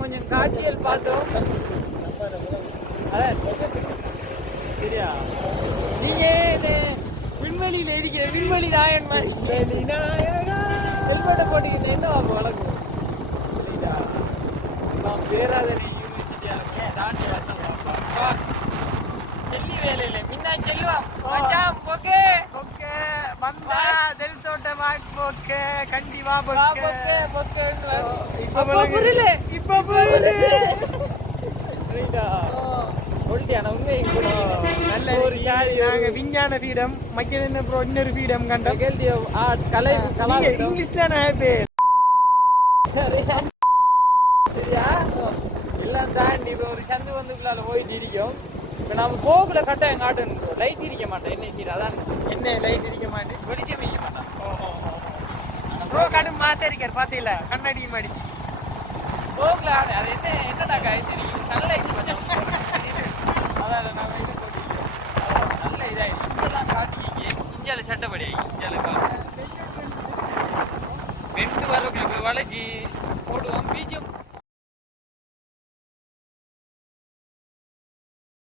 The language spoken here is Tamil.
கொஞ்சம் காட்சியல் பார்த்தோம். சரியா நீங்க விண்வெளியில இருக்கிற விண்வெளி நாயன் மாதிரி ஹெல்மெட்டை போட்டுக்கிட்டு என்ன வழங்கும் பேராதனை யூனிவர்சிட்டியா தாண்டி செல்லி வேலையில முன்னா செல்வா ஓகே ஓகே வந்தா தெல் தோட்ட ஓகே கண்டிப்பா ஓகே ஓகே இப்ப புரியல இப்ப புரியல நல்ல ஒரு நாங்க விஞ்ஞான பீடம் மக்கள் என்ன இன்னொரு பீடம் கண்டம் கலை இங்கிலீஷ்ல சரியா எல்லாம் தாண்டி இப்போ ஒரு சந்து வந்துக்குள்ளால போயிட்டு இருக்கோம். இப்போ நம்ம போக்குல கட்டாயம் காட்டணும். லைட் இருக்க மாட்டேன் என்ன சீர் அதான் என்ன லைட் இருக்க மாட்டேன் வெளிச்சம் வைக்க மாட்டான். ப்ரோ கடும் மாசம் இருக்கார் பார்த்தீங்களா கண்ணாடி மாடி போக்குல ஆடு அது என்னடா காய்ச்சி சன்லைட் கொஞ்சம் அதான் நாங்கள் இது போட்டு நல்ல இதாகிடுச்சு இங்கெல்லாம் காட்டிக்கிங்க இந்தியாவில் சட்டப்படி இந்தியாவில் காட்டு வெட்டு வரவுக்கு வளைச்சி போடுவோம் பீஜம்